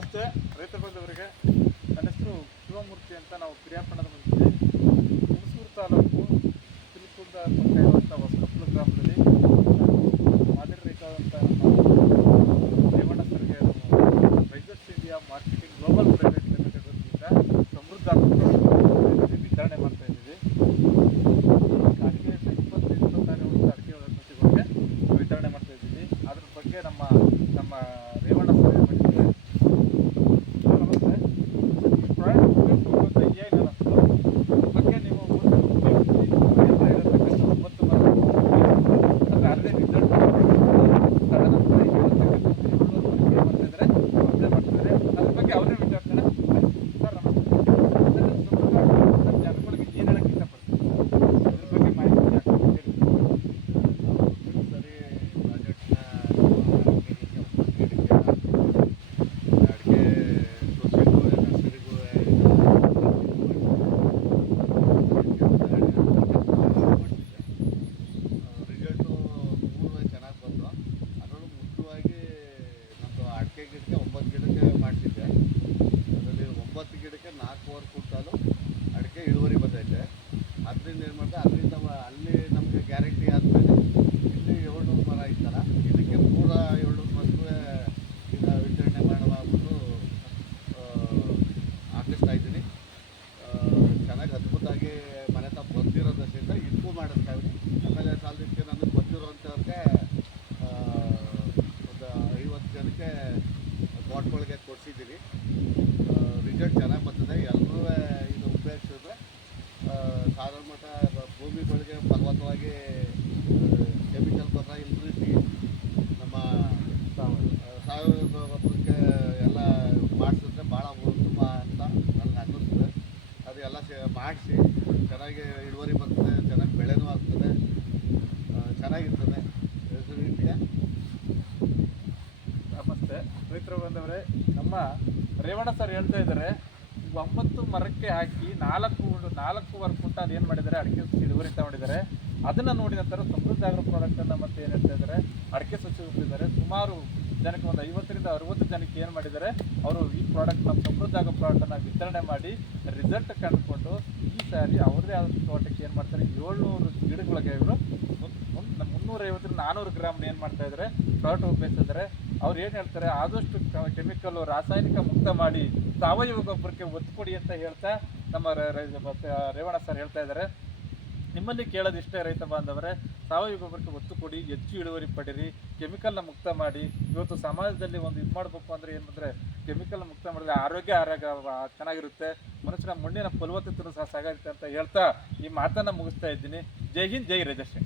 ನಮಸ್ತೆ ರೈತ ಬಂಧುವರಿಗೆ. ನನ್ನ ಹೆಸರು ಶಿವಮೂರ್ತಿ ಅಂತ. ನಾವು ಪಿರಿಯಾಪಟ್ಟಣದ ಮುಂಚೆ ಹುಣಸೂರು ತಾಲೂಕು ತಿರುಕುಂದ ಪಕ್ಕ ಇರುವಂಥ ಹೊಸಕೊಪ್ಪಲು ಗ್ರಾಮದಲ್ಲಿ ಮಾದರಿ ರೈತರಾದಂಥ ನಮ್ಮ ರೇವಣ್ಣ ಸರ್ಗೆ risers India marketing global private limited ವತಿಯಿಂದ ಸಮೃದ್ಧ ವಿತರಣೆ ಮಾಡ್ತಾ ಇದ್ದೀವಿ. ಅಡಿಕೆ 25-26 ಅಡಿಕೆ ಸಸಿಗಳಿಗೆ ವಿತರಣೆ ಮಾಡ್ತಾ ಇದ್ದೀವಿ. ಅದ್ರ ಬಗ್ಗೆ ನಮ್ಮ ರೇವಣ್ಣ ಸರ್ ಮಾಡಿದ್ದಾರೆ. ನಮಸ್ತೆ. ಈ ಪ್ರಾಡಕ್ಟ್ ಉಪಯೋಗಿಸುವಂಥ ಏನು ಬಗ್ಗೆ ನೀವು ಇರತಕ್ಕಂಥ 9 ಮರ ಅಂದರೆ ಅಲ್ಲೇ ರಿಸಲ್ಟ್ ತದನಂತರ ಮಾಡ್ತಿದ್ದಾರೆ ಅಪ್ಲೈ ಮಾಡ್ತಿದ್ದಾರೆ. ಅದ್ರ ಬಗ್ಗೆ ಅವರೇ ವಿಚಾರಿಸ್ತಾರೆ. ಸರ್ ನಮಸ್ತೆ. ಜನಗಳಿಗೆ ಏನು ಹೇಳಕ್ಕೆ ಇಷ್ಟಪಡ್ತೀನಿ ಅದ್ರ ಬಗ್ಗೆ ಮಾಹಿತಿ ಹೇಳಿ. ಸರಿ ಪ್ರಾಜೆಕ್ಟ್ನ ಅಡಿಕೆ ಸೊಸೈಟಿಗೂ ನರ್ಸರಿಗೂ ರಿಸಲ್ಟು 3 ಚೆನ್ನಾಗಿ ಬಂತು. ಅದರಲ್ಲೂ ಮುಖ್ಯವಾಗಿ ನಮ್ಮದು ಅಡಿಕೆ ಗಿಡಕ್ಕೆ 9 ಗಿಡಕ್ಕೆ ಮಾಡಿಸಿದ್ದೆ. ಅದರಲ್ಲಿ 9 ಗಿಡಕ್ಕೆ 4 ಕ್ವಿಂಟಾಲು ಅಡಿಕೆ ಇಳುವರಿ ಬಂದೈತೆ. ಅದರಿಂದ ಏನು ಮಾಡಿದೆ, ಅದರಿಂದ ಅಲ್ಲಿ ನಮಗೆ ಗ್ಯಾರಂಟಿ ಆದಮೇಲೆ ಇಲ್ಲಿ 700 ಮರ ಇತ್ತಲ್ಲ, ಇದಕ್ಕೆ ಪೂರ 700 ಮರಕ್ಕೂ ಈಗ ವಿತರಣೆ ಮಾಡುವಾಗ್ಬಿಟ್ಟು ಹಾಕಿಸ್ತಾ ಇದ್ದೀನಿ. ಚೆನ್ನಾಗಿ ಅದ್ಭುತವಾಗಿ ಮನೆ ತಪ್ಪು ಬಂದಿರೋದ್ರಿಂದ ಇದಕ್ಕೂ ಮಾಡಿಸ್ತಾ ಇದ್ದೀನಿ. ಆಮೇಲೆ ಸಾಲದಕ್ಕೆ ನನಗೆ ಬಂದಿರೋಂಥವ್ರಿಗೆ ಒಂದು 50 ಜನಕ್ಕೆ ತೋಟಗಳಿಗೆ ಕೊಡಿಸಿದ್ದೀನಿ. ರಿಸಲ್ಟ್ ಚೆನ್ನಾಗಿ ಬರ್ತದೆ. ಎಲ್ಲರೂ ಇದು ಉಪಯೋಗಿಸಿದ್ರೆ ಸಾಧಾರಣ ಮಟ್ಟ ಭೂಮಿಗಳಿಗೆ ಫಲವತ್ತವಾಗಿ ಕೆಮಿಕಲ್ ಗೊಬ್ಬರ ಇಲ್ಲದಿದ್ದು ನಮ್ಮ ಸಾವಯವ ಗೊಬ್ಬರಕ್ಕೆ ಎಲ್ಲ ಮಾಡಿಸಿದ್ರೆ ಭಾಳ ಉತ್ತಮ ಅಂತ ನನಗೆ ಅನ್ನಿಸ್ತದೆ. ಅದು ಎಲ್ಲ ಮಾಡಿಸಿ ಚೆನ್ನಾಗಿ ಇಳುವರಿ ಬರ್ತದೆ, ಚೆನ್ನಾಗಿ ಬೆಳೆನೂ ಆಗ್ತದೆ, ಚೆನ್ನಾಗಿರ್ತದೆ. ರೀತಿಯ ನಮಸ್ತೆ ರೈತರು ಬಂದವರೇ. ನಮ್ಮ ರೇವಣ್ಣ ಸರ್ ಹೇಳ್ತಾ ಇದ್ದಾರೆ, 9 ಮರಕ್ಕೆ ಹಾಕಿ 4 ಕ್ವಿಂಟಾಲ್ ಏನು ಮಾಡಿದ್ದಾರೆ ಅಡಿಕೆ ಸಸಿ ಇಳುವರಿ ತಗೊಂಡಿದ್ದಾರೆ. ಅದನ್ನು ನೋಡಿ ನಂತರ ಸಮೃದ್ಧ ಆಗ್ರೋ ಪ್ರಾಡಕ್ಟನ್ನು ಮತ್ತೆ ಏನು ಹೇಳ್ತಾ ಇದ್ದಾರೆ, ಅಡಿಕೆ ಸಸಿ ಹುಟ್ಟಿದ್ದಾರೆ. ಸುಮಾರು ಜನಕ್ಕೆ ಒಂದು 50-60 ಜನಕ್ಕೆ ಏನು ಮಾಡಿದ್ದಾರೆ, ಅವರು ಈ ಪ್ರಾಡಕ್ಟ್ ನಮ್ಮ ಸಮೃದ್ಧ ಆಗೋ ಪ್ರಾಡಕ್ಟನ್ನು ವಿತರಣೆ ಮಾಡಿ ರಿಸಲ್ಟ್ ಕಂಡುಕೊಂಡು ಈ ಸಾರಿ ಅವ್ರದ್ದೇ ಆದ ತೋಟಕ್ಕೆ ಏನು ಮಾಡ್ತಾರೆ, 700 ಗಿಡಗಳಿಗೆ ಇವರು 350-400 ಗ್ರಾಮ್ ಏನು ಮಾಡ್ತಾ ಇದ್ದಾರೆ ಪ್ರಾಡಕ್ಟ್ ಉಪಯೋಗಿಸಿದ್ದಾರೆ. ಅವ್ರು ಏನು ಹೇಳ್ತಾರೆ, ಆದಷ್ಟು ಕೆಮಿಕಲ್ಲು ರಾಸಾಯನಿಕ ಮುಕ್ತ ಮಾಡಿ ಸಾವಯವ ಗೊಬ್ಬರಕ್ಕೆ ಒತ್ತು ಕೊಡಿ ಅಂತ ಹೇಳ್ತಾ ನಮ್ಮ ರೇವಣ್ಣ ಸರ್ ಹೇಳ್ತಾ ಇದ್ದಾರೆ. ನಿಮ್ಮಲ್ಲಿ ಕೇಳೋದಿಷ್ಟೇ ರೈತ ಬಾಂಧವರೇ, ಸಾವಯವ ಗೊಬ್ಬರಕ್ಕೆ ಒತ್ತು ಕೊಡಿ, ಹೆಚ್ಚು ಇಳುವರಿ ಪಡೀರಿ, ಕೆಮಿಕಲ್ನ ಮುಕ್ತ ಮಾಡಿ. ಇವತ್ತು ಸಮಾಜದಲ್ಲಿ ಒಂದು ಇದು ಮಾಡಬೇಕು ಅಂದರೆ ಏನಂದರೆ, ಕೆಮಿಕಲ್ ಮುಕ್ತ ಮಾಡಿದ್ರೆ ಆರೋಗ್ಯ ಚೆನ್ನಾಗಿರುತ್ತೆ, ಮನುಷ್ಯನ ಮಣ್ಣಿನ ಫಲವತ್ತತೆಯೂ ಸಹ ಸಾಗುತ್ತೆ ಅಂತ ಹೇಳ್ತಾ ಈ ಮಾತನ್ನು ಮುಗಿಸ್ತಾ ಇದ್ದೀನಿ. ಜೈ ಹಿಂದ್, ಜೈ ರಜಶ್ರೀ.